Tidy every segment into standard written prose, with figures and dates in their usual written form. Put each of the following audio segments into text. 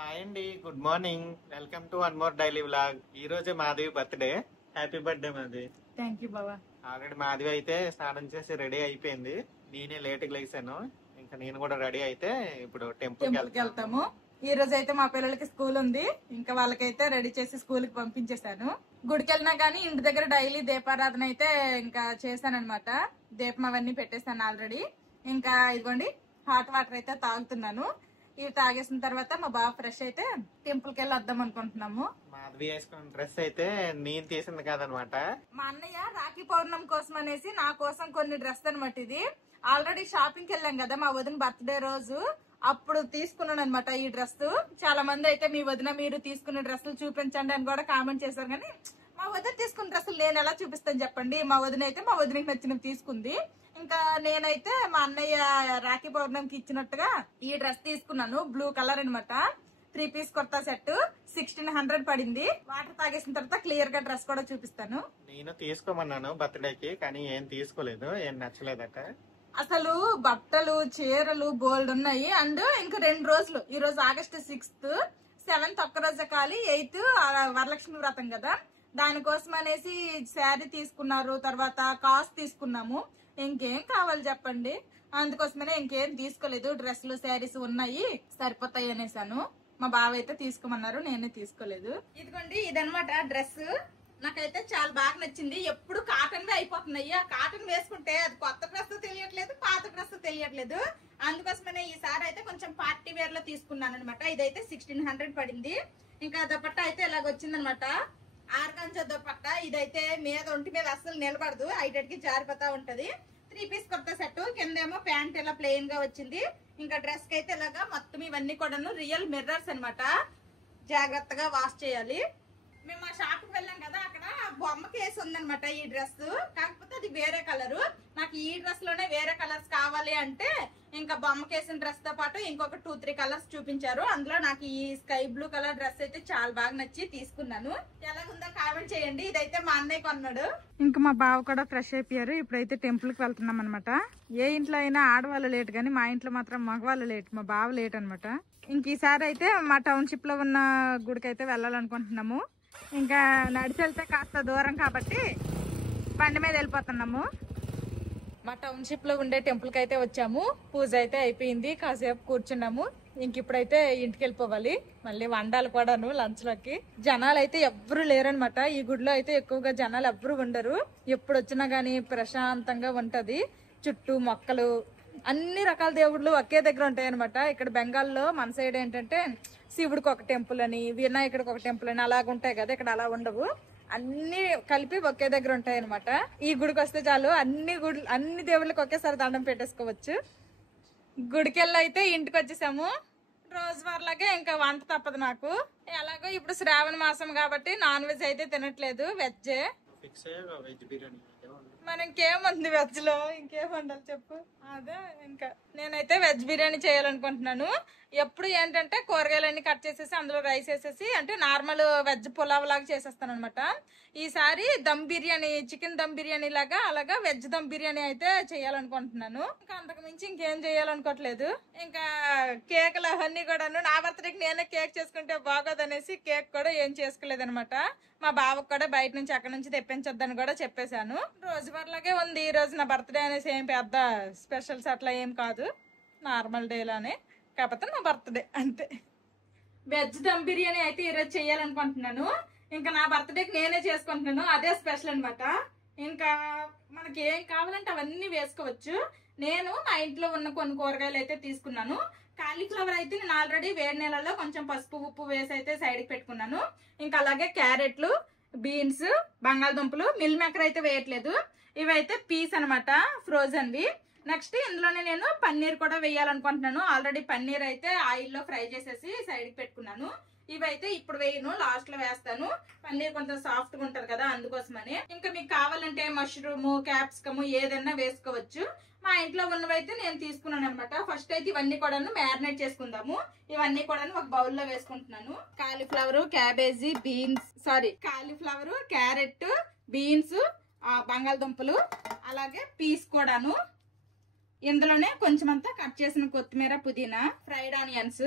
Hi అండి, good morning. Welcome to one more daily vlog. ఈ రోజే Madhavi birthday. Happy birthday Madhavi. Thank you Baba. Already Madhavi అయితే స్నానం చేసి రెడీ అయిపోయింది. నేనే లేట్ గా లేసాను. ఇంకా నేను కూడా రెడీ అయితే ఇప్పుడు టెంపుల్ కి వెళ్తాము. ఈ రోజు అయితే మా పిల్లలకి స్కూల్ ఉంది. ఇంకా వాళ్ళకైతే రెడీ చేసి స్కూల్ కి పంపించేశాను. గుడికి వెళ్ళినా గానీ ఇంటి దగ్గర డైలీ దీపారాధన అయితే ఇంకా చేశానన్నమాట. దీపం అవన్నీ పెట్టేశాను ఆల్రెడీ. ఇంకా ఇదిగోండి హాట్ వాటర్ అయితే తాగుతున్నాను. ఇవి తాగేసిన తర్వాత మా బాబు ఫ్రెష్ అయితే టెంపుల్ కి వెళ్ళి వద్దాం అనుకుంటున్నాము. మాధవి వేసుకున్న డ్రెస్ అయితే నేను తీసింది కాదనమాట. మా అన్నయ్య రాఖీ పౌర్ణమి కోసం అనేసి నా కోసం కొన్ని డ్రెస్ అనమాట. ఇది ఆల్రెడీ షాపింగ్ కి వెళ్ళాం కదా మా వదిన బర్త్డే రోజు, అప్పుడు తీసుకున్నాను అనమాట ఈ డ్రెస్. చాలా మంది అయితే మీ వదిన మీరు తీసుకున్న డ్రెస్సులు చూపించండి అని కూడా కామెంట్ చేశారు. కానీ మా వదిన తీసుకున్న డ్రెస్సులు నేను ఎలా చూపిస్తాను చెప్పండి. మా వదిన అయితే మా వదినకి నచ్చినవి తీసుకుంది. ఇంకా నేనైతే మా అన్నయ్య రాఖీ పౌర్ణమికి ఇచ్చినట్టుగా ఈ డ్రెస్ తీసుకున్నాను. బ్లూ కలర్ అనమాట. 3 పీస్ కుర్తా సెట్ 1600 పడింది. వాటర్ తాగేసిన తర్వాత క్లియర్ గా డ్రెస్ కూడా చూపిస్తాను. నేను తీసుకోమన్నాను బర్త్డేకి, కానీ ఏం తీసుకోలేదు, ఏం నచ్చలేదట. అసలు బట్టలు చీరలు బోల్డ్ ఉన్నాయి. అండ్ ఇంకా 2 రోజులు, ఈ రోజు ఆగస్టు 6th, 7th ఒక్క రోజే ఖాళీ, 8th వరలక్ష్మి వ్రతం కదా, దానికోసం అనేసి శారీ తీసుకున్నారు. తర్వాత కాస్ట్ తీసుకున్నాము. ఇంకేం కావాలి చెప్పండి. అందుకోసమనే ఇంకేం తీసుకోలేదు. డ్రెస్సులు శారీస్ ఉన్నాయి, సరిపోతాయి అనేసాను. మా బావ అయితే తీసుకోమన్నారు, నేనే తీసుకోలేదు. ఇదిగోండి ఇదనమాట డ్రెస్. నాకైతే చాలా బాగా నచ్చింది. ఎప్పుడు కాటన్ అయిపోతున్నాయి. ఆ కాటన్ వేసుకుంటే అది కొత్త డ్రెస్ తెలియట్లేదు, పాత డ్రెస్ తెలియట్లేదు. అందుకోసమనే ఈసారి అయితే కొంచెం పార్టీ వేర్ లో తీసుకున్నాను అనమాట. ఇదైతే 1600 పడింది. ఇంకా దుపట్టా అయితే ఇలాగ వచ్చిందనమాట. ఆర్గాంజా దుపట్టా. ఇదైతే మీద ఒంటి మీద అస్సలు నిలబడదు, ఐటెడ్కి జారిపోతా ఉంటది. 3 పీస్ కొత్త సెట్. కిందేమో ప్యాంట్ ఇలా ప్లెయిన్ గా వచ్చింది. ఇంకా డ్రెస్ కి అయితే ఇలాగా మొత్తం ఇవన్నీ కూడాను రియల్ మిర్రర్స్ అనమాట. జాగ్రత్తగా వాష్ చేయాలి. మేము ఆ షాప్ కి వెళ్ళాం కదా, అక్కడ బొమ్మ కేసు ఉందనమాట ఈ డ్రెస్. కాకపోతే అది వేరే కలరు. నాకు ఈ డ్రెస్ లోనే వేరే కలర్స్ కావాలి అంటే ఇంకా బొమ్మ కేసిన డ్రెస్ తో పాటు ఇంకొక 2-3 కలర్స్ చూపించారు. అందులో నాకు ఈ స్కై బ్లూ కలర్ డ్రెస్ అయితే చాలా బాగా నచ్చి తీసుకున్నాను. ఎలాగుందో కామెంట్ చేయండి. ఇదైతే మా అన్నయ్య కొన్నాడు. ఇంకా మా బావ కూడా ఫ్రెష్ అయిపోయారు. ఇప్పుడైతే టెంపుల్ కి వెళ్తున్నాం అనమాట. ఏ ఇంట్లో అయినా ఆడవాళ్ళు లేట్ కానీ మా ఇంట్లో మాత్రం మగవాళ్ళు లేట్. మా బావ లేట్ అనమాట. ఇంక ఈసారి అయితే మా టౌన్షిప్ లో ఉన్న గుడికి అయితే వెళ్ళాలనుకుంటున్నాము. ఇంకా నడిచి వెళ్తే కాస్త దూరం కాబట్టి బండి మీద వెళ్ళిపోతున్నాము. మా టౌన్షిప్ లో ఉండే టెంపుల్ కి అయితే వచ్చాము. పూజ అయితే అయిపోయింది, కాసేపు కూర్చున్నాము. ఇంక ఇప్పుడైతే ఇంటికి వెళ్ళిపోవాలి. మళ్ళీ వండాలి కూడాను లంచ్ లోకి. జనాలు అయితే ఎవ్వరు లేరనమాట. ఈ గుడిలో అయితే ఎక్కువగా జనాలు ఎవ్వరు ఉండరు. ఎప్పుడు వచ్చినా గానీ ప్రశాంతంగా ఉంటది. చుట్టూ మొక్కలు, అన్ని రకాల దేవుళ్ళు ఒకే దగ్గర ఉంటాయి అనమాట. ఇక్కడ బెంగాల్లో మన సైడ్ ఏంటంటే శివుడికి ఒక టెంపుల్ అని, వినాయకుడికి ఒక టెంపుల్ అని అలాగ ఉంటాయి కదా. ఇక్కడ అలా ఉండవు, అన్ని కలిపి ఒకే దగ్గర ఉంటాయి అనమాట. ఈ గుడికి వస్తే చాలు అన్ని దేవుళ్ళకి ఒకేసారి దండం పెట్టేసుకోవచ్చు. గుడికెళ్ళి అయితే ఇంటికి వచ్చేసాము. రోజువారీలాగే ఇంకా వంట తప్పదు నాకు. ఎలాగో ఇప్పుడు శ్రావణ మాసం కాబట్టి నాన్ వెజ్ అయితే తినట్లేదు, వెజ్జే. మరి ఇంకేముంది వెజ్ లో, ఇంకేం వండాలి చెప్పు. అదే ఇంకా నేనైతే వెజ్ బిర్యానీ చేయాలనుకుంటున్నాను. ఎప్పుడు ఏంటంటే కూరగాయలన్నీ కట్ చేసేసి అందులో రైస్ వేసేసి అంటే నార్మల్ వెజ్ పులావ్ లాగా చేసేస్తాను అనమాట. ఈసారి దమ్ బిర్యానీ, చికెన్ దమ్ బిర్యానీ లాగా అలాగా వెజ్ దమ్ బిర్యానీ అయితే చేయాలనుకుంటున్నాను. ఇంకా అంతకు మించి ఇంకేం చేయాలనుకోవట్లేదు. ఇంకా కేకులు అవన్నీ కూడాను నా బర్త్డేకి నేనే కేక్ చేసుకుంటే బాగోదనేసి కేక్ కూడా ఏం చేసుకోలేదు అనమాట. మా బావకు కూడా బయట నుంచి అక్కడ నుంచి తెప్పించొద్దని కూడా చెప్పేశాను. రోజువారీలాగే ఉంది. ఈ రోజు నా బర్త్డే అనేసి ఏం పెద్ద స్పెషల్స్ అట్లా ఏం కాదు, నార్మల్ డే లానే, కాకపోతే నా బర్త్డే అంతే. వెజ్ దమ్ బిర్యానీ అయితే ఈరోజు చెయ్యాలనుకుంటున్నాను. ఇంకా నా బర్త్డేకి నేనే చేసుకుంటున్నాను, అదే స్పెషల్ అనమాట. ఇంకా మనకి ఏం కావాలంటే అవన్నీ వేసుకోవచ్చు. నేను మా ఇంట్లో ఉన్న కొన్ని కూరగాయలు అయితే తీసుకున్నాను. కాలీఫ్లవర్ అయితే నేను ఆల్రెడీ వేడి నీళ్ళలో కొంచెం పసుపు ఉప్పు వేసి అయితే సైడ్కి పెట్టుకున్నాను. ఇంకా అలాగే క్యారెట్లు, బీన్స్, బంగాళదుంపలు, మిల్ మేకర్ అయితే వేయట్లేదు. ఇవైతే పీస్ అనమాట, ఫ్రోజన్వి. నెక్స్ట్ ఇందులోనే నేను పన్నీర్ కూడా వేయాలనుకుంటున్నాను. ఆల్రెడీ పన్నీర్ అయితే ఆయిల్లో ఫ్రై చేసేసి సైడ్కి పెట్టుకున్నాను. ఇవైతే ఇప్పుడు వేయను, లాస్ట్ లో వేస్తాను. పన్నీర్ కొంచెం సాఫ్ట్ గా ఉంటది కదా, అందుకోసమని. ఇంకా మీకు కావాలంటే మష్రూమ్, క్యాప్సికమ్ ఏదన్నా వేసుకోవచ్చు. మా ఇంట్లో ఉన్నవైతే నేను తీసుకున్నాను అనమాట. ఫస్ట్ అయితే ఇవన్నీ కూడా మ్యారినేట్ చేసుకుందాము. ఇవన్నీ కూడా ఒక బౌల్ లో వేసుకుంటున్నాను. Cauliflower, cabbage, cauliflower, carrot, beans, బంగాళదుంపలు, అలాగే పీస్ కూడాను. ఇందులోనే కొంచెం అంతా కట్ చేసిన కొత్తిమీర, పుదీనా, ఫ్రైడ్ ఆనియన్స్,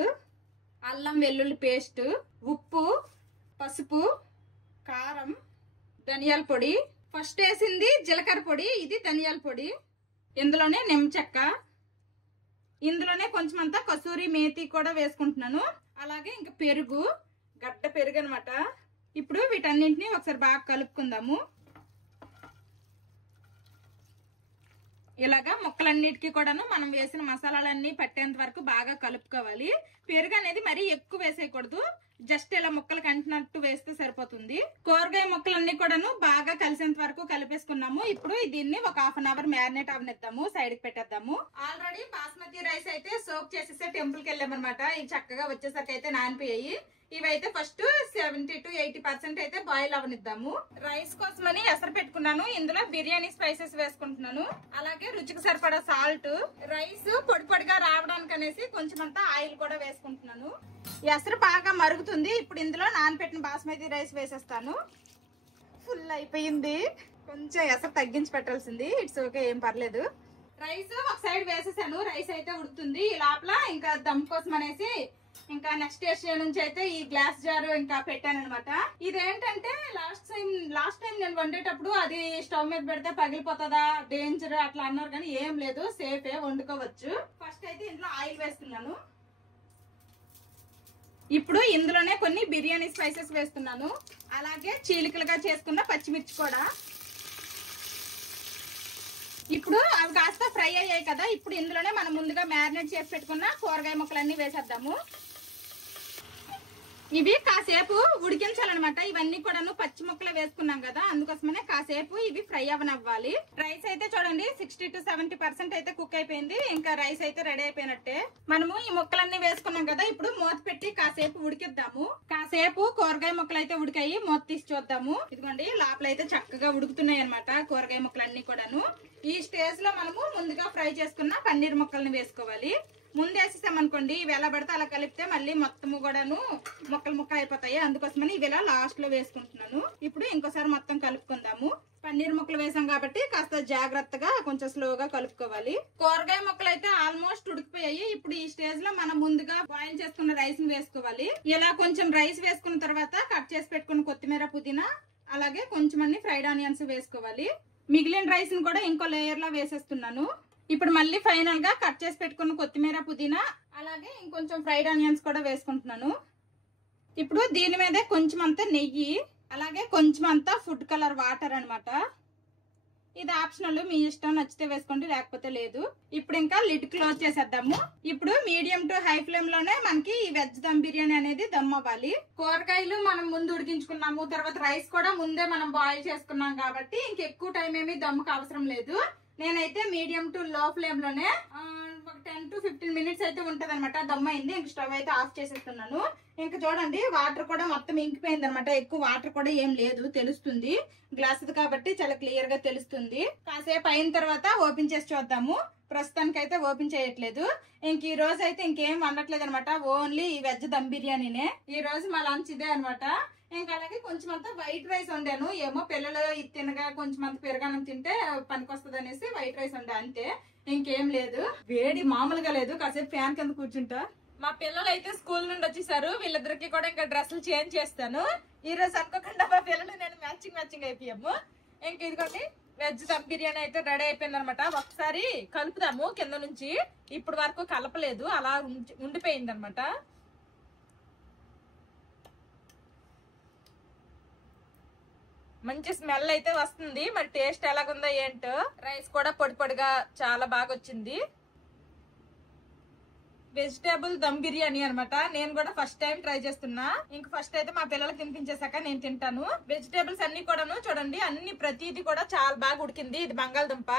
అల్లం వెల్లుల్లి పేస్ట్, ఉప్పు, పసుపు, కారం, ధనియాల పొడి, ఫస్ట్ వేసింది జీలకర్ర పొడి, ఇది ధనియాల పొడి, ఇందులోనే నిమ్మచెక్క, ఇందులోనే కొంచెం అంతా కసూరి మేతి కూడా వేసుకుంటున్నాను. అలాగే ఇంకా పెరుగు, గడ్డ పెరుగు అనమాట. ఇప్పుడు వీటన్నింటినీ ఒకసారి బాగా కలుపుకుందాము. ఇలాగా ముక్కలన్నిటికీ కూడాను మనం వేసిన మసాలాలన్నీ పట్టేంత వరకు బాగా కలుపుకోవాలి. పెరుగు అనేది మరీ ఎక్కువ వేసేయకూడదు, జస్ట్ ఇలా ముక్కలు కంటినట్టు వేస్తే సరిపోతుంది. కూరగాయ ముక్కలన్నీ కూడాను బాగా కలిసేంత వరకు కలిపేసుకున్నాము. ఇప్పుడు దీన్ని ఒక 1/2 అవర్ మ్యారినేట్ అవనిద్దాము, సైడ్ కి పెట్టేద్దాము. ఆల్రెడీ బాస్మతి రైస్ అయితే సోక్ చేసేసే టెంపుల్ కి వెళ్ళామన్నమాట. ఇవి చక్కగా వచ్చేసరికి అయితే నానిపోయాయి. ఇవైతే ఫస్ట్ 70 to 80% అయితే బాయిల్ అవనిద్దాము. రైస్ కోసమని ఎసరు పెట్టుకున్నాను. ఇందులో బిర్యానీ స్పైసెస్ వేసుకుంటున్నాను. అలాగే రుచికి సరిపడా సాల్ట్, రైస్ పొడి పొడిగా రావడానికి అనేసి కొంచెం అంతా ఆయిల్ కూడా వేసుకుంటున్నాను. ఎసరు బాగా మరుగుతుంది. ఇప్పుడు ఇందులో నానబెట్టిన బాస్మతి రైస్ వేసేస్తాను. ఫుల్ అయిపోయింది, కొంచెం ఎసరు తగ్గించి పెట్టాల్సింది. ఇట్స్ ఓకే, ఏం పర్లేదు. రైస్ ఒక సైడ్ వేసేసాను. రైస్ అయితే ఉడుకుతుంది. ఈ లోపల ఇంకా దమ్ కోసం అనేసి ఇంకా నెక్స్ట్ ఏషియా నుంచి అయితే ఈ గ్లాస్ జార్ ఇంకా పెట్టాను అనమాట. ఇదేంటంటే లాస్ట్ టైం నేను వండేటప్పుడు అది స్టవ్ మీద పెడితే పగిలిపోతుందా, డేంజర్ అట్లా అన్నారు, కానీ ఏం లేదు, సేఫే, వండుకోవచ్చు. ఫస్ట్ అయితే ఇందులో ఆయిల్ వేస్తున్నాను. ఇప్పుడు ఇందులోనే కొన్ని బిర్యానీ స్పైసెస్ వేస్తున్నాను. అలాగే చీలికలుగా చేసుకున్న పచ్చిమిర్చి కూడా. ఇప్పుడు అవి కాస్త ఫ్రై అయ్యాయి కదా, ఇప్పుడు ఇందులోనే మనం ముందుగా మ్యారినేట్ చేసి పెట్టుకున్న కూరగాయ ముక్కలన్నీ వేసేద్దాము. ఇవి కాసేపు ఉడికించాలన్నమాట. ఇవన్నీ కూడాను పచ్చి ముక్కలు వేసుకున్నాం కదా, అందుకోసమనే కాసేపు ఇవి ఫ్రై అవనవ్వాలి. రైస్ అయితే చూడండి 60 to 70% అయితే కుక్ అయిపోయింది. ఇంకా రైస్ అయితే రెడీ అయిపోయినట్టే. మనము ఈ ముక్కలన్నీ వేసుకున్నాం కదా, ఇప్పుడు మూత పెట్టి కాసేపు ఉడికిద్దాము. కాసేపు కూరగాయ ముక్కలు అయితే ఉడికాయి, మూత తీసి చూద్దాము. ఇదిగోండి, లోపల అయితే చక్కగా ఉడుకుతున్నాయి అనమాట కూరగాయ ముక్కలన్నీ కూడాను. ఈ స్టేజ్ లో మనము ముందుగా ఫ్రై చేసుకున్న పన్నీర్ ముక్కల్ని వేసుకోవాలి. ముందు వేసేసామనుకోండి, ఇవి ఎలా పడితే అలా కలిపితే మళ్ళీ మొత్తము కూడాను ముక్కలు అయిపోతాయి. అందుకోసమని ఇవి ఇలా లాస్ట్ లో వేసుకుంటున్నాను. ఇప్పుడు ఇంకోసారి మొత్తం కలుపుకుందాము. పన్నీర్ ముక్కలు వేసాం కాబట్టి కాస్త జాగ్రత్తగా కొంచెం స్లోగా కలుపుకోవాలి. కూరగాయ ముక్కలు అయితే ఆల్మోస్ట్ ఉడికిపోయాయి. ఇప్పుడు ఈ స్టేజ్ లో మనం ముందుగా బాయిల్ చేసుకున్న రైస్ ని వేసుకోవాలి. ఇలా కొంచెం రైస్ వేసుకున్న తర్వాత కట్ చేసి పెట్టుకున్న కొత్తిమీర, పుదీనా, అలాగే కొంచెం అన్ని ఫ్రైడ్ ఆనియన్స్ వేసుకోవాలి. మిగిలిన రైస్ ని కూడా ఇంకో లేయర్ లో వేసేస్తున్నాను. ఇప్పుడు మళ్ళీ ఫైనల్ గా కట్ చేసి పెట్టుకున్న కొత్తిమీర, పుదీనా, అలాగే ఇంకొంచెం ఫ్రైడ్ ఆనియన్స్ కూడా వేసుకుంటున్నాను. ఇప్పుడు దీని మీద కొంచెం అంతా నెయ్యి, అలాగే కొంచెం అంతా ఫుడ్ కలర్ వాటర్ అన్నమాట. ఇది ఆప్షనల్, మీ ఇష్టం, నచ్చితే వేసుకోండి, లేకపోతే లేదు. ఇప్పుడు ఇంకా లిడ్ క్లోజ్ చేసేద్దాము. ఇప్పుడు మీడియం టు హై ఫ్లేమ్ లోనే మనకి ఈ వెజ్ దమ్ బిర్యానీ అనేది దమ్ అవ్వాలి. కూరగాయలు మనం ముందు ఉడికించుకున్నాము, తర్వాత రైస్ కూడా ముందే మనం బాయిల్ చేసుకున్నాం కాబట్టి ఇంకెక్కువ టైం ఏమీ దమ్కి అవసరం లేదు. నేనైతే మీడియం టు లో ఫ్లేమ్ లోనే 10 to 15 మినిట్స్ అయితే ఉంటది అనమాట. దమ్ అయింది. ఇంక స్టవ్ అయితే ఆఫ్ చేసేస్తున్నాను. ఇంకా చూడండి, వాటర్ కూడా మొత్తం ఇంకిపోయింది అనమాట. ఎక్కువ వాటర్ కూడా ఏం లేదు, తెలుస్తుంది. గ్లాస్ కాబట్టి చాలా క్లియర్ గా తెలుస్తుంది. కాసేపు అయిన తర్వాత ఓపెన్ చేసి చూద్దాము. ప్రస్తుతానికి అయితే ఓపెన్ చేయట్లేదు. ఇంక ఈ రోజు అయితే ఇంకేం వండట్లేదు అనమాట. ఓన్లీ ఈ వెజ్ దమ్ బిర్యానీనే ఈ రోజు మా లంచ్ ఇదే అనమాట. ఇంకా అలాగే కొంచెం అంతా వైట్ రైస్ వండాను. ఏమో పిల్లలు ఇది తినగా కొంచెం అంత పెరగానం తింటే పనికొస్తుంది అనేసి వైట్ రైస్ వండా, అంతే, ఇంకేం లేదు. వేడి మామూలుగా లేదు. కాసేపు ఫ్యాన్ కింద కూర్చుంటా. మా పిల్లలు అయితే స్కూల్ నుండి వచ్చేసారు. వీళ్ళిద్దరికి కూడా ఇంకా డ్రెస్సులు చేంజ్ చేస్తాను. ఈ రోజు అనుకోకుండా మా పిల్లలు నేను మ్యాచింగ్ అయిపోయాము. ఇంక ఇదిగోండి, వెజ్ దమ్ బిర్యానీ అయితే రెడీ అయిపోయింది అనమాట. ఒకసారి కలుపుదాము కింద నుంచి. ఇప్పుడు వరకు కలపలేదు, అలా ఉండిపోయింది అనమాట. మంచి స్మెల్ అయితే వస్తుంది. మరి టేస్ట్ ఎలాగుందో ఏంటో. రైస్ కూడా పొడి పొడిగా చాలా బాగా వచ్చింది. వెజిటేబుల్ దమ్ బిర్యానీ అనమాట. నేను కూడా ఫస్ట్ టైం ట్రై చేస్తున్నా. ఇంక ఫస్ట్ అయితే మా పిల్లలకు తినిపించేసాక నేను తింటాను. వెజిటేబుల్స్ అన్ని కూడాను చూడండి, అన్ని ప్రతిదీ కూడా చాలా బాగా ఉడికింది. ఇది బంగాళదుంప,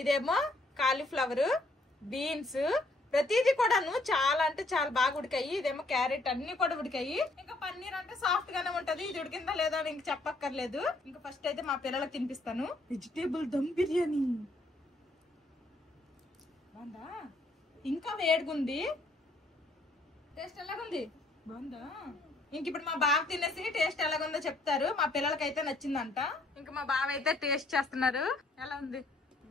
ఇదేమో కాలీఫ్లవర్, బీన్స్, ప్రతిదీ కూడాను చాలా అంటే చాలా బాగా ఉడికాయి. ఇదేమో క్యారెట్, అన్ని కూడా ఉడికాయి. ఇంకా పన్నీర్ అంటే సాఫ్ట్ గానే ఉంటది. ఇది ఉడికిందా లేదా అని ఇంక చెప్పక్కర్లేదు. ఇంకా ఫస్ట్ అయితే మా పిల్లలకు తినిపిస్తాను. వెజిటేబుల్ దమ్ బిర్యానీ బాగుందా? ఇంకా వేడిగుంది. టేస్ట్ ఎలాగుంది? బాగుందా? ఇంక ఇప్పుడు మా బావ తినేసి టేస్ట్ ఎలాగుందో చెప్తారు. మా పిల్లలకైతే నచ్చిందంట. ఇంకా మా బావ అయితే టేస్ట్ చేస్తున్నారు. ఎలా ఉంది?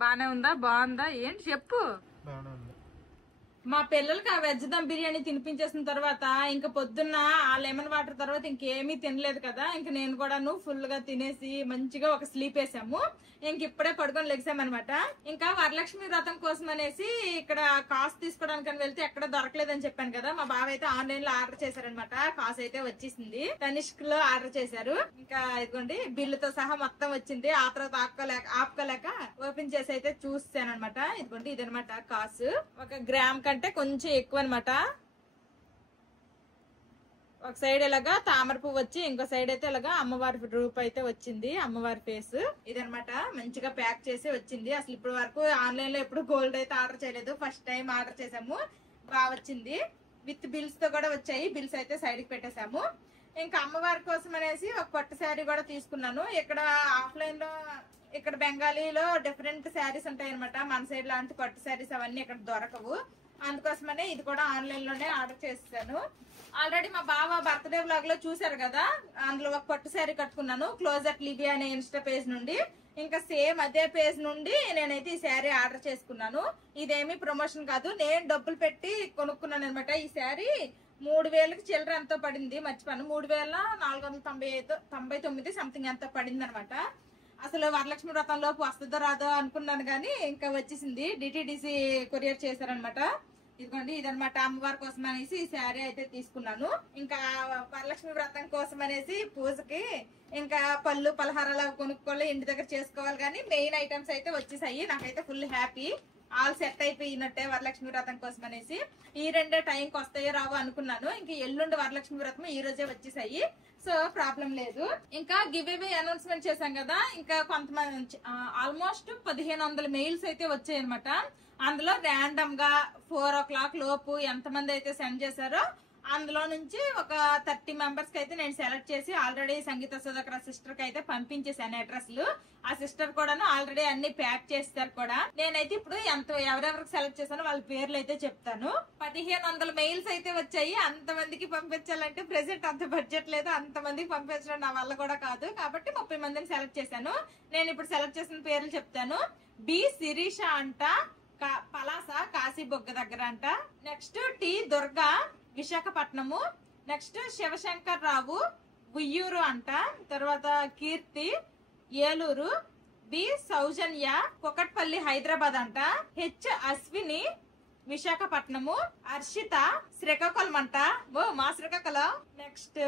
బానే ఉందా, బాగుందా, ఏంటి చెప్పు. మా పిల్లలకి ఆ వెజ్ దమ్ బిర్యానీ తినిపించేసిన తర్వాత ఇంకా పొద్దున్న ఆ లెమన్ వాటర్ తర్వాత ఇంకేమీ తినలేదు కదా, ఇంక నేను కూడాను ఫుల్ గా తినేసి మంచిగా ఒక స్లీప్ వేసాము. ఇంక ఇప్పుడే పడుకొని లెగిసామన్నమాట. ఇంకా వరలక్ష్మి వ్రతం కోసం అనేసి ఇక్కడ కాసు తీసుకోవడానికి వెళ్తే ఎక్కడ దొరకలేదని చెప్పాను కదా, మా బావ అయితే ఆన్లైన్ లో ఆర్డర్ చేశారనమాట. కాసు అయితే వచ్చేసింది, తనిష్క్ లో ఆర్డర్ చేశారు. ఇంకా ఇదిగోండి బిల్లుతో సహా మొత్తం వచ్చింది. ఆ తర్వాత ఆపుకోలేక ఓపెన్ చేసి అయితే చూసాను అనమాట. ఇదిగోండి ఇదనమాట కాసు, 1 గ్రామ్ కంటే కొంచెం ఎక్కువ అనమాట. ఒక సైడ్ ఇలాగా తామర పువ్వు వచ్చి, ఇంకో సైడ్ అయితే ఇలాగా అమ్మవారి రూప్ అయితే వచ్చింది, అమ్మవారి ఫేస్. ఇదనమాట మంచిగా ప్యాక్ చేసి వచ్చింది. అసలు ఇప్పటి వరకు ఆన్లైన్ లో ఎప్పుడు గోల్డ్ అయితే ఆర్డర్ చేయలేదు, ఫస్ట్ టైం ఆర్డర్ చేసాము. బాగా వచ్చింది, విత్ బిల్స్ తో కూడా వచ్చాయి. బిల్స్ అయితే సైడ్ కి పెట్టేసాము. ఇంకా అమ్మవారి కోసం అనేసి ఒక పట్టు శారీ కూడా తీసుకున్నాను. ఇక్కడ ఆఫ్లైన్ లో ఇక్కడ బెంగాలీలో డిఫరెంట్ శారీస్ ఉంటాయి అనమాట. మన సైడ్ లాంటి పట్టు శారీస్ అవన్నీ ఇక్కడ దొరకవు. అందుకోసమనే ఇది కూడా ఆన్లైన్ లోనే ఆర్డర్ చేస్తాను. ఆల్రెడీ మా బావ బర్త్డే వ్లాగ్ లో చూసారు కదా, అందులో ఒక పట్టు శారీ కట్టుకున్నాను క్లోజట్ లిబియా అనే ఇన్స్టా పేజ్ నుండి. ఇంకా సేమ్ అదే పేజ్ నుండి నేనైతే ఈ శారీ ఆర్డర్ చేసుకున్నాను. ఇదేమి ప్రమోషన్ కాదు, నేను డబ్బులు పెట్టి కొనుక్కున్నాను అనమాట. ఈ శారీ 3000కి చిల్లర ఎంతో పడింది, మర్చిపోయాను. 3499 సంథింగ్ ఎంతో పడింది అనమాట. అసలు వరలక్ష్మి వ్రతం లోపు వస్తుందో రాదో అనుకున్నాను కానీ ఇంకా వచ్చేసింది. డిటిడిసి కొరియర్ చేశారనమాట. ఇదిగోండి ఇదనమాట అమ్మవారి కోసం అనేసి ఈ శారీ అయితే తీసుకున్నాను. ఇంకా వరలక్ష్మి వ్రతం కోసం అనేసి పూజకి ఇంకా పళ్ళు పలహారాలు కొనుక్కోవాలి, ఇంటి దగ్గర చేసుకోవాలి. కానీ మెయిన్ ఐటమ్స్ అయితే వచ్చేసాయి. నాకైతే ఫుల్ హ్యాపీ, ఆల్ సెట్ అయిపోయినట్టే వరలక్ష్మి వ్రతం కోసం అనేసి. ఈ 2 టైంకి వస్తాయో రావు అనుకున్నాను. ఇంకా ఎల్లుండి వరలక్ష్మి వ్రతం ఈ రోజే వచ్చేసాయి, సో ప్రాబ్లం లేదు. ఇంకా గివ్ అవే అనౌన్స్మెంట్ చేశాం కదా, ఇంకా కొంతమంది ఆల్మోస్ట్ 1500 మెయిల్స్ అయితే వచ్చాయి అనమాట. అందులో ర్యాండమ్ గా 4 o'clock లోపు ఎంతమంది అయితే సెండ్ చేశారో అందులో నుంచి ఒక 30 మెంబర్స్ కి అయితే నేను సెలెక్ట్ చేసి ఆల్రెడీ సంగీత సుధాకర్ సిస్టర్ కి అయితే పంపించేసాను అడ్రస్లు. ఆ సిస్టర్ కూడాను ఆల్రెడీ అన్ని ప్యాక్ చేస్తారు కూడా. నేనైతే ఇప్పుడు ఎవరెవరికి సెలెక్ట్ చేశానో వాళ్ళ పేర్లు అయితే చెప్తాను. 1500 మెయిల్స్ అయితే వచ్చాయి. అంతమందికి పంపించాలంటే ప్రెసెంట్ అంత బడ్జెట్ లేదు, అంతమందికి పంపించడం నా వల్ల కూడా కాదు. కాబట్టి 30 మందిని సెలెక్ట్ చేశాను. నేను ఇప్పుడు సెలెక్ట్ చేసిన పేర్లు చెప్తాను. బి శిరీష అంట, పలాస కాశీబొగ్గ దగ్గర అంట. Next T Durga Visakhapatnam. Next Shivashankar Rao Uyyuru అంట. తర్వాత కీర్తి ఏలూరు. బి సౌజన్య కుకట్పల్లి హైదరాబాద్ అంట. హెచ్ అశ్విని విశాఖపట్నము. హర్షిత శ్రీకాకుళం అంట, ఓ మా శ్రీకాకుళం. నెక్స్ట్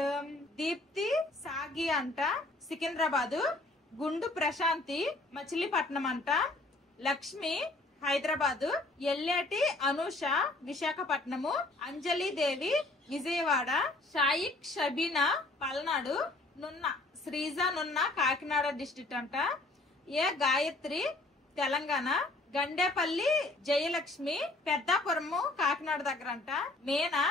దీప్తి సాగి అంట సికింద్రాబాదు. గుండు ప్రశాంతి మచిలీపట్నం అంట. లక్ష్మి హైదరాబాదు. ఎల్లేటి అనూష విశాఖపట్నము. అంజలి దేవి విజయవాడ. షాయిక్ షబీనా పల్నాడు. నున్న శ్రీజ నున్న కాకినాడ డిస్ట్రిక్ట్ అంట. ఏ గాయత్రి తెలంగాణ. గండేపల్లి జయలక్ష్మి పెద్దాపురము కాకినాడ దగ్గర అంట. మీనా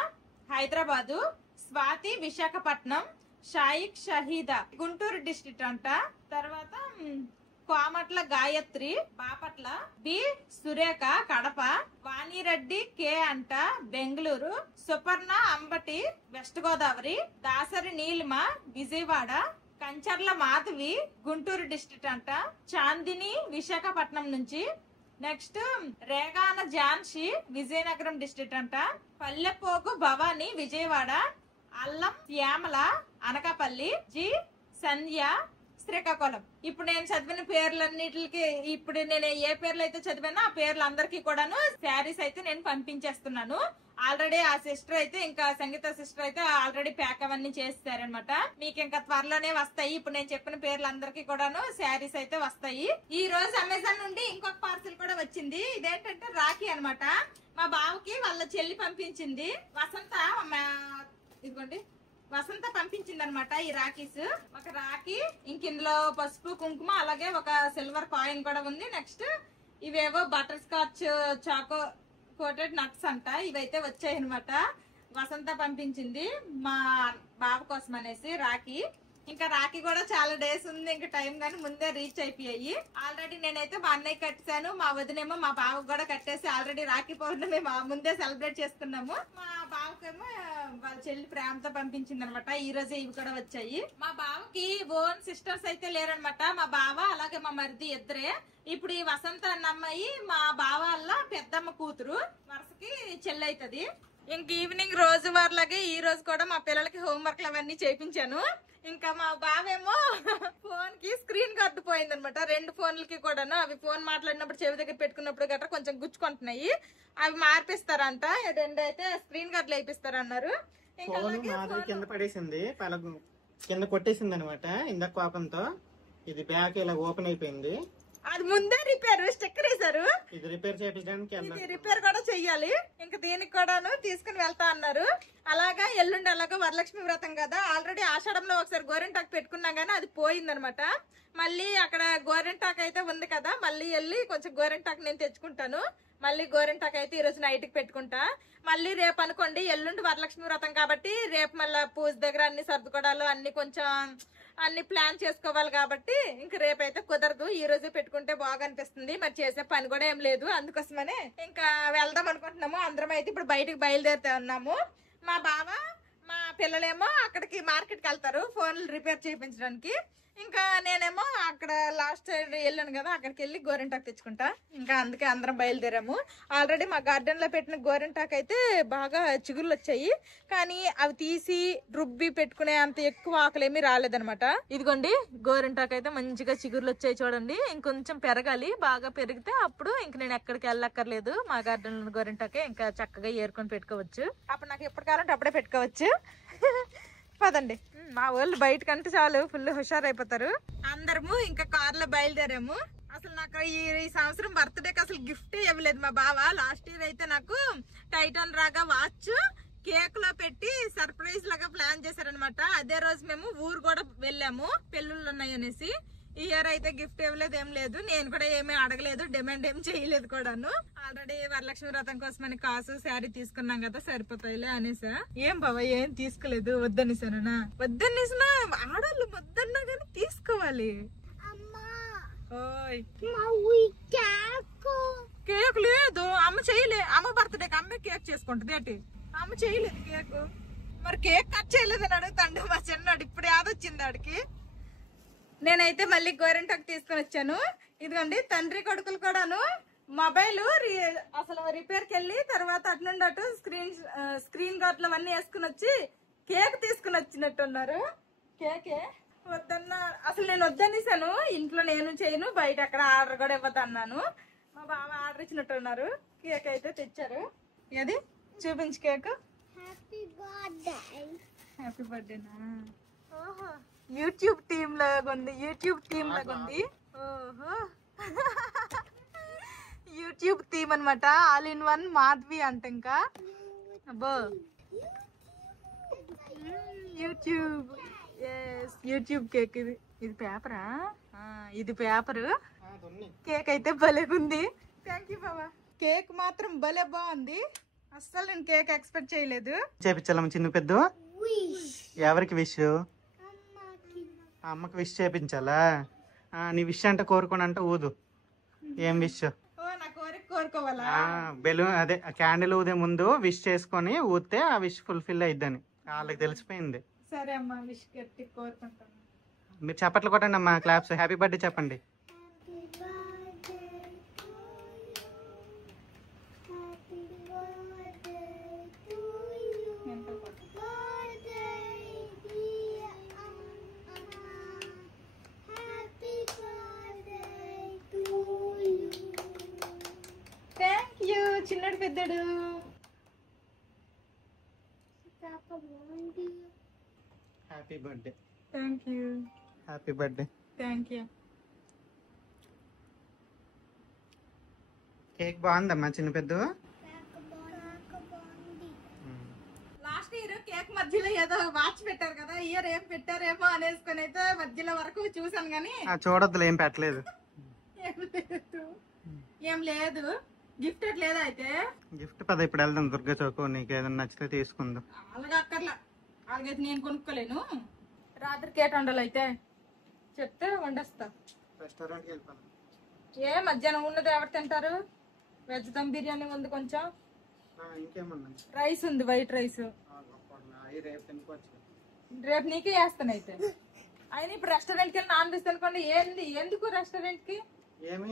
హైదరాబాదు. స్వాతి విశాఖపట్నం. షాయిక్ షహీదా గుంటూరు డిస్ట్రిక్ట్ అంట. తర్వాత కోమట్ల గాయత్రి బాపట్ల. బి సురేఖ కడప. వాణిరెడ్డి కే అంట బెంగళూరు. సుపర్ణ అంబటి వెస్ట్ గోదావరి. దాసరి నీలిమ విజయవాడ. కంచర్ల మాధవి గుంటూరు డిస్ట్రిక్ట్ అంట. చాందిని విశాఖపట్నం నుంచి. నెక్స్ట్ రేగాన ఝాన్సీ విజయనగరం డిస్ట్రిక్ట్ అంట. పల్లెపోగు భవాని విజయవాడ. అల్లం శ్యామల అనకాపల్లి. జి సంధ్య శ్రీకాకుళం. ఇప్పుడు నేను చదివిన పేర్లన్నిటికి ఇప్పుడు నేను ఏ పేర్లు అయితే చదివానో ఆ పేర్లు అందరికీ కూడాను శారీస్ అయితే నేను పంపించేస్తున్నాను. ఆల్రెడీ ఆ సిస్టర్ అయితే ఇంకా సంగీత సిస్టర్ అయితే ఆల్రెడీ ప్యాక్ అవన్నీ చేస్తారనమాట. మీకు ఇంకా త్వరలోనే వస్తాయి. ఇప్పుడు నేను చెప్పిన పేర్లు అందరికీ కూడాను శారీస్ అయితే వస్తాయి. ఈ రోజు అమెజాన్ నుండి ఇంకొక పార్సిల్ కూడా వచ్చింది. ఇదేంటంటే రాఖీ అనమాట. మా బావకి వాళ్ళ చెల్లి పంపించింది, వసంత. ఇదిగోండి వసంత పంపించింది అనమాట ఈ రాఖీస్. ఒక రాఖీ, ఇంక ఇందులో పసుపు కుంకుమ, అలాగే ఒక సిల్వర్ కాయిన్ కూడా ఉంది. నెక్స్ట్ ఇవేవో butter scotch choco coated nuts అంట, ఇవైతే వచ్చాయి అనమాట. వసంత పంపించింది మా బావ కోసం అనేసి రాఖీ. ఇంకా రాఖీ కూడా చాలా డేస్ ఉంది, ఇంకా టైం గానీ ముందే రీచ్ అయిపోయాయి. ఆల్రెడీ నేనైతే మా అన్నయ్య కట్టాను, మా వదినేమో మా బావకు కూడా కట్టేసి ఆల్రెడీ రాఖీ పౌర్ణమి ముందే సెలబ్రేట్ చేసుకున్నాము. మా బావకేమో వాళ్ళ చెల్లి ప్రేమతో పంపించింది అనమాట. ఈ రోజే ఇవి కూడా వచ్చాయి. మా బావకి ఓన్ సిస్టర్స్ అయితే లేరనమాట. మా బావ అలాగే మా మరిది ఇద్దరే. ఇప్పుడు ఈ వసంత అన్న అమ్మాయి మా బావ వల్ల పెద్దమ్మ కూతురు, వరుసకి చెల్లి అవుతుంది. ఇంక ఈవినింగ్ రోజు వారిలాగే ఈ రోజు కూడా మా పిల్లలకి హోంవర్క్లు అవన్నీ చేయించాను. ఇంకా మా బావేమో ఫోన్ కి స్క్రీన్ గార్డ్ పోయింది అనమాట. 2 ఫోన్లకి కూడాను. అవి ఫోన్ మాట్లాడినప్పుడు చెవి దగ్గర పెట్టుకున్నప్పుడు గట్రా కొంచెం గుచ్చుకుంటున్నాయి. అవి మార్పిస్తారంట. 2 అయితే స్క్రీన్ గార్డ్లు వేయిస్తారన్నారు. కింద పడేసింది, కింద కొట్టేసింది అనమాట. ఇందాక కోపంతో ఇది బ్యాక్ ఇలా ఓపెన్ అయిపోయింది. అది ముందే రిపేర్, స్టిక్కర్ వేసారు. ఇది రిపేర్ చేయించడానికి ఇది రిపేర్ కూడా చెయ్యాలి. ఇంకా దీనికి కూడాను తీసుకుని వెళ్తా అన్నారు. అలాగా ఎల్లుండి అలాగా వరలక్ష్మి వ్రతం కదా, ఆల్రెడీ ఆషాఢంలో ఒకసారి గోరింటాకు పెట్టుకున్నాం గానీ అది పోయిందనమాట. మళ్ళీ అక్కడ గోరింటాకు అయితే ఉంది కదా, మళ్ళీ వెళ్ళి కొంచెం గోరింటాకు నేను తెచ్చుకుంటాను. మళ్ళీ గోరింటాకు అయితే ఈ రోజు నైట్ కి పెట్టుకుంటా. మళ్ళీ రేపు అనుకోండి ఎల్లుండి వరలక్ష్మి వ్రతం కాబట్టి రేపు మళ్ళీ పూజ దగ్గర అన్ని సర్దుకోవడాలు అన్ని ప్లాన్ చేసుకోవాలి కాబట్టి ఇంక రేపైతే కుదరదు. ఈ రోజు పెట్టుకుంటే బాగా అనిపిస్తుంది. మరి చేసే పని కూడా ఏం లేదు, అందుకోసమనే ఇంకా వెళ్దాం అనుకుంటున్నాము. అందరం అయితే ఇప్పుడు బయటకు బయలుదేరుతా ఉన్నాము. మా బావ మా పిల్లలేమో అక్కడికి మార్కెట్కి వెళ్తారు ఫోన్లు రిపేర్ చేయించడానికి. ఇంకా నేనేమో అక్కడ లాస్ట్ సైడ్ వెళ్ళాను కదా, అక్కడికి వెళ్ళి గోరింటాకు తెచ్చుకుంటా. ఇంకా అందుకే అందరం బయలుదేరాము. ఆల్రెడీ మా గార్డెన్ లో పెట్టిన గోరింటాకు అయితే బాగా చిగుర్లు వచ్చాయి, కానీ అవి తీసి రుబ్బి పెట్టుకునే అంత ఎక్కువ ఆకులేమీ రాలేదనమాట. ఇదిగోండి గోరింటాకు అయితే మంచిగా చిగుర్లు వచ్చాయి చూడండి. ఇంకొంచెం పెరగాలి, బాగా పెరిగితే అప్పుడు ఇంక నేను ఎక్కడికి వెళ్ళక్కర్లేదు. మా గార్డెన్ లో గోరింటాకే ఇంకా చక్కగా ఏరుకొని పెట్టుకోవచ్చు. అప్పుడు నాకు ఎప్పుడు కావాలంటే అప్పుడే పెట్టుకోవచ్చు. పదండి, మా వాళ్ళు బయటకంటే చాలు ఫుల్ హుషారైపోతారు. అందరము ఇంకా కార్ లో బయలుదేరాము. అసలు నాకు ఈ సంవత్సరం బర్త్డేకి అసలు గిఫ్ట్ ఇవ్వలేదు మా బావ. లాస్ట్ ఇయర్ అయితే నాకు టైటాన్ రాగా వాచ్ కేక్ లో పెట్టి సర్ప్రైజ్ లాగా ప్లాన్ చేశారనమాట. అదే రోజు మేము ఊరు కూడా వెళ్ళాము, పెళ్ళిళ్ళు ఉన్నాయి అనేసి. ఈ ఇయర్ అయితే గిఫ్ట్ ఇవ్వలేదు, ఏం లేదు. నేను కూడా ఏమీ అడగలేదు, డిమాండ్ ఏం చేయలేదు కూడాను. ఆల్రెడీ వరలక్ష్మి వ్రతం కోసమని కాసు శారీ తీసుకున్నాం కదా, సరిపోతాయిలే అనేసా. ఏం బాబా ఏం తీసుకోలేదు, వద్దనిసానా? వద్దనిసినా ఆడవాళ్ళు వద్దన్నా కానీ తీసుకోవాలి. కేక్ లేదు, అమ్మ చేయలే. అమ్మ బర్త్డేకి అమ్మే కేక్ చేసుకుంటది ఏంటి? అమ్మ చేయలేదు కేక్. మరి కేక్ కట్ చేయలేదని అడుగుతాండు మా చిన్నాడు. ఇప్పుడు యాదొచ్చింది ఆడికి. నేనైతే మళ్ళీ గోరింటాకు తీసుకొని వచ్చాను. ఇదిగోండి తండ్రి కొడుకులు కూడాను మొబైల్ అసలు రిపేర్కి వెళ్ళి తర్వాత అటు నుండి అటు స్క్రీన్ గార్డ్లు అవన్నీ వేసుకుని వచ్చి కేక్ తీసుకుని వచ్చినట్టున్నారు. కేకే వద్దన్నా, అసలు నేను వద్దనిసాను. ఇంట్లో నేను చేయను, బయట అక్కడ ఆర్డర్ కూడా ఇవ్వద్దన్నాను. మా బావ ఆర్డర్ ఇచ్చినట్టున్నారు. కేక్ అయితే తెచ్చారు. అది చూపించు కేక్. హ్యాపీ బర్త్డేనా? యూట్యూబ్ టీమ్ లాగా ఉంది, యూట్యూబ్ టీమ్ లాగా ఉంది. ఓహో యూట్యూబ్ థీమ్ అనమాట. ఆల్ ఇన్ వన్ మాధవి అంట. ఇంకా అబ్బో యూట్యూబ్, యూట్యూబ్ కేక్. ఇది పేపరా? ఇది పేపరు. కేక్ అయితే భలేగుంది. థ్యాంక్ యూ బాబా. కేక్ మాత్రం భలే బాగుంది. అస్సలు నేను కేక్ ఎక్స్పెక్ట్ చేయలేదు. చేపించాలమ్మ చిన్న పెద్ద. ఎవరికి విష్? అమ్మకి విష్ చేపించాలా? నీ విష్ అంటే కోరుకోని అంటే ఊదు. ఏం విష్? బెలూన్ అదే క్యాండిల్ ఊదే ముందు విష్ చేసుకొని ఊదితే ఆ విష్ ఫుల్ఫిల్ అయిద్దని వాళ్ళకి తెలిసిపోయింది. సరే అమ్మా, విష్ గట్టి కోరుకుంటాను. మీరు చప్పట్లు కొట్టండి అమ్మా, క్లాప్స్. హ్యాపీ బర్త్డే చెప్పండి. థ్యాంక్ యూ చిన్నడు పెద్దడు. Happy birthday. Thank you. Happy birthday. Thank you. Cake బాగుందమ్మా చిన్న పెద్ద. లాస్ట్ ఇయర్ కేక్ మధ్యలో ఏదో వాచ్ పెట్టారు కదా, ఇయర్ ఏం పెట్టారేమో అనేసుకొని అయితే మధ్యలో వరకు చూసాను కానీ చూడొద్దులు ఏం పెట్టలేదు. ఏం లేదు, గిఫ్ట్ లేదా? అయితే గిఫ్ట్ పద ఇప్పుడు వెళ్దాం దుర్గా చౌక్. నీకు ఏదైనా నచ్చితే తీసుకుందాం. అలాగే అక్కర్లా, అలాగైతే నేను కొనుక్కోలేను. రాత్రికి ఏట వండాలి అయితే చెప్తే వండేస్తా. రెస్టారెంట్కి వెళ్ళిపోతాను. ఏ మధ్యాహ్నం ఉన్నది ఎవరు తింటారు? వెజ్ దమ్ బిర్యానీ ఉంది, కొంచెం ఇంకేమన్నా రైస్ ఉంది, వైట్ రైస్. రేపు తినుకోవచ్చు. రేపు నీకే వేస్తాను అయితే. అయినా ఇప్పుడు రెస్టారెంట్కి వెళ్ళి నాన్ వెజ్ తినుకోండి. ఏంది ఎందుకు రెస్టారెంట్ కి? ఏమి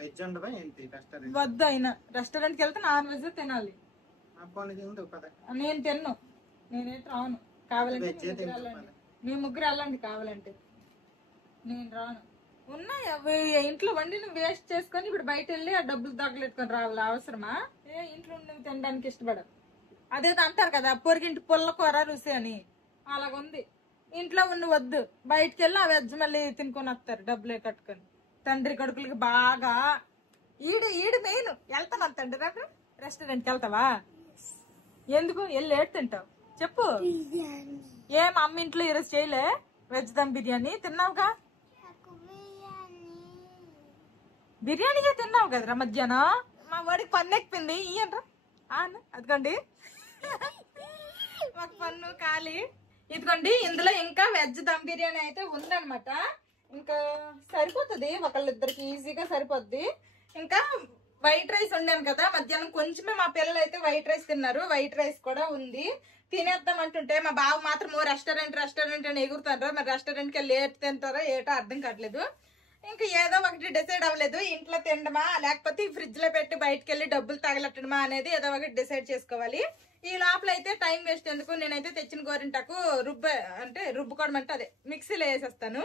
వెజ్ ఉండవా ఏంటి రెస్టారెంట్? వద్దు, అయినా రెస్టారెంట్కి వెళ్తే నాన్ వెజ్ తినాలి. నేను తిన్ను, నేనేంటి రాను. కావాలంటే మీ ముగ్గురు వెళ్ళండి, కావాలంటే నేను రాను. ఉన్నాయి ఇంట్లో వండి నువ్వు వేస్ట్ చేసుకొని ఇప్పుడు బయట వెళ్ళి ఆ డబ్బులు తగలెట్టుకొని రావాలి, అవసరమా? ఇంట్లో నువ్వు తినడానికి ఇష్టపడవు. అదేదో అంటారు కదా, పొరిగింటి పుల్ల కూర రుచి అని, అలాగుంది. ఇంట్లో ఉన్న వద్దు, బయటకు వెళ్ళి ఆ వెజ్ మళ్ళీ తినుకొని వస్తారు డబ్బులే కట్టుకొని. తండ్రి కొడుకులకి బాగా ఈడు మెయిన్. వెళ్తాను తండ్రి రేపు రెస్టారెంట్కి వెళ్తావా? ఎందుకు వెళ్ళి ఏడు తింటావు చెప్పు? ఏం అమ్మ ఇంట్లో ఈరోజు చేయలే వెజ్ దమ్ బిర్యానీ? తిన్నావుగా, బిర్యానీగా తిన్నావు కదరా మధ్యాహ్నం. మా వాడికి పన్ను ఎక్కింది ఇయ్యండ్రా. అదిగోండి ఒక పన్ను ఖాళీ. ఇదిగోండి ఇందులో ఇంకా వెజ్ దమ్ బిర్యానీ అయితే ఉందన్నమాట. ఇంకా సరిపోతుంది, ఒకళ్ళిద్దరికి ఈజీగా సరిపోద్ది. ఇంకా వైట్ రైస్ వండాను కదా మధ్యాహ్నం, కొంచెమే మా పిల్లలు అయితే వైట్ రైస్ తిన్నారు. వైట్ రైస్ కూడా ఉంది, తినేద్దాం అంటుంటే మా బావ మాత్రం రెస్టారెంట్ అని ఎగురుతారు. మరి రెస్టారెంట్కి వెళ్ళి ఏటు తింటారో ఏటో అర్థం కావట్లేదు. ఇంకా ఏదో ఒకటి డిసైడ్ అవ్వలేదు, ఇంట్లో తినడమా లేకపోతే ఫ్రిడ్జ్ లో పెట్టి బయటకు వెళ్ళి డబ్బులు తగలట్టడమా అనేది ఏదో ఒకటి డిసైడ్ చేసుకోవాలి. ఈ లోపల అయితే టైం వేస్ట్ ఎందుకు, నేనైతే తెచ్చిన గోరింటాకు రుబ్బుకోవడం అంటే అదే మిక్సీలో వేసేస్తాను,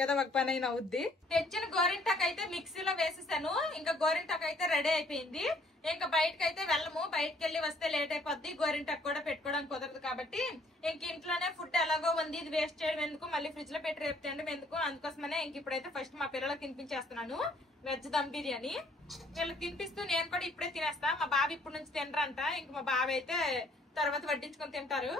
ఏదో ఒక పని అయినా అవుద్ది. తెచ్చిన గోరింటాకు అయితే మిక్సీలో వేసేసాను. ఇంకా గోరింటాకు అయితే రెడీ అయిపోయింది. ఇంకా బయటకు అయితే వెళ్ళము, బయటకు వెళ్ళి వస్తే లేట్ అయిపోద్ది, గోరింటాకు కూడా పెట్టుకోవడానికి కుదరదు. కాబట్టి ఇంక ఇంట్లోనే ఫుడ్ ఎలాగో ఉంది, ఇది వేస్ట్ చేయడం ఎందుకు, మళ్ళీ ఫ్రిడ్జ్ లో పెట్టి రేపు తినడం ఎందుకు, అందుకోసమనే ఇంక ఇప్పుడైతే ఫస్ట్ మా పిల్లలకు తినిపించేస్తున్నాను వెజ్ దమ్ బిర్యానీ. వీళ్ళకి తినిపిస్తూ నేను కూడా ఇప్పుడే తినేస్తా. మా బాబు ఇప్పుడు నుంచి తినరంట, ఇంక మా బాబు అయితే తర్వాత వడ్డించుకొని తింటారు.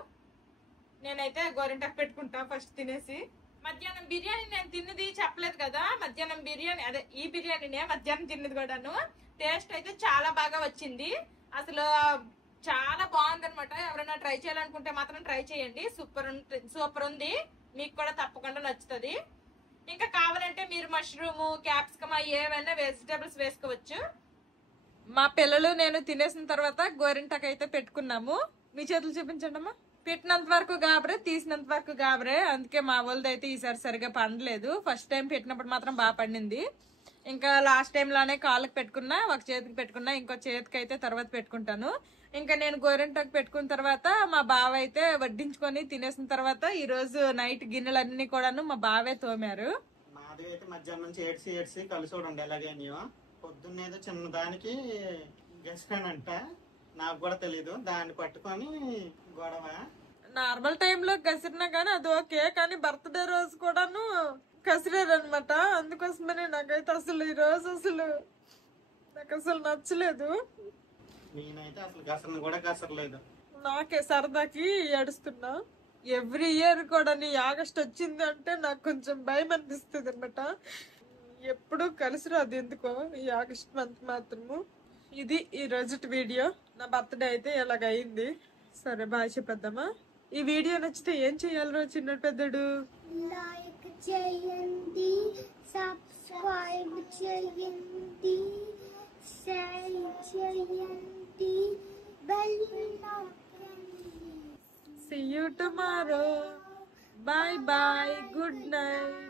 నేనైతే గోరింటాకు పెట్టుకుంటా ఫస్ట్ తినేసి. మధ్యాహ్నం బిర్యానీ నేను తిన్నది చెప్పలేదు కదా, మధ్యాహ్నం బిర్యానీ అదే ఈ బిర్యానీనే మధ్యాహ్నం తిన్నది కూడాను. టేస్ట్ అయితే చాలా బాగా వచ్చింది, అసలు చాలా బాగుంది అనమాట. ఎవరైనా ట్రై చేయాలనుకుంటే మాత్రం ట్రై చేయండి, సూపర్ ఉంది, మీకు కూడా తప్పకుండా నచ్చుతుంది. ఇంకా కావాలంటే మీరు మష్రూమ్, క్యాప్సికమ్ ఏవైనా వెజిటేబుల్స్ వేసుకోవచ్చు. మా పిల్లలు నేను తినేసిన తర్వాత గోరింటాకు అయితే పెట్టుకున్నాము. మీ చేతులు చూపించండి అమ్మా. పెట్టినంత వరకు గాబరే, తీసినంత వరకు గాబరే, అందుకే మా వాళ్ళది అయితే ఈసారి సరిగా పండలేదు. ఫస్ట్ టైం పెట్టినప్పుడు మాత్రం బాగా పండింది. ఇంకా లాస్ట్ టైం లానే కాళ్ళకి పెట్టుకున్నా, ఒక చేతికి పెట్టుకున్నా, ఇంకో చేతికి అయితే తర్వాత పెట్టుకుంటాను. ఇంకా నేను గోరింటాకు పెట్టుకున్న తర్వాత మా బావ అయితే వడ్డించుకొని తినేసిన తర్వాత ఈ రోజు నైట్ గిన్నెలన్నీ కూడాను మా బావే తోమారు. మాది అయితే మధ్యాహ్నం నుంచి ఏడ్చి కలిసి చూడండి ఎలాగే. పొద్దున్నేదో చిన్న దానికి గెస్టానంట, నాకు కూడా తెలీదు, దాన్ని పట్టుకొని గొడవ. నార్మల్ టైంలో కసిరినా కానీ అది ఓకే, కానీ బర్త్డే రోజు కూడాను కసిరారు అనమాట. అందుకోసమనే నాకైతే అసలు ఈ రోజు నాకు అసలు నచ్చలేదు. నేనైతే అసలు కసరను కూడా కసరలేదు, నాకే సరదాకి ఏడుస్తున్నా. ఎవ్రీ ఇయర్ కూడా నీ ఆగస్ట్ వచ్చింది అంటే నాకు కొంచెం భయం అనిపిస్తుంది అనమాట. ఎప్పుడు కలిసి రాదు ఎందుకో ఈ ఆగస్ట్ మంత్ మాత్రము. ఇది ఈ రోజు వీడియో. నా బర్త్డే అయితే ఇలాగైంది. సరే బాయ్ చెప్పేద్దామా. ఈ వీడియో నచ్చితే ఏం చేయాలి చిన్నడు పెద్దడు? లైక్ చేయండి, సబ్స్క్రైబ్ చేయండి, షేర్ చేయండి, బెల్ నొక్కండి. See you tomorrow. Bye bye. Good night.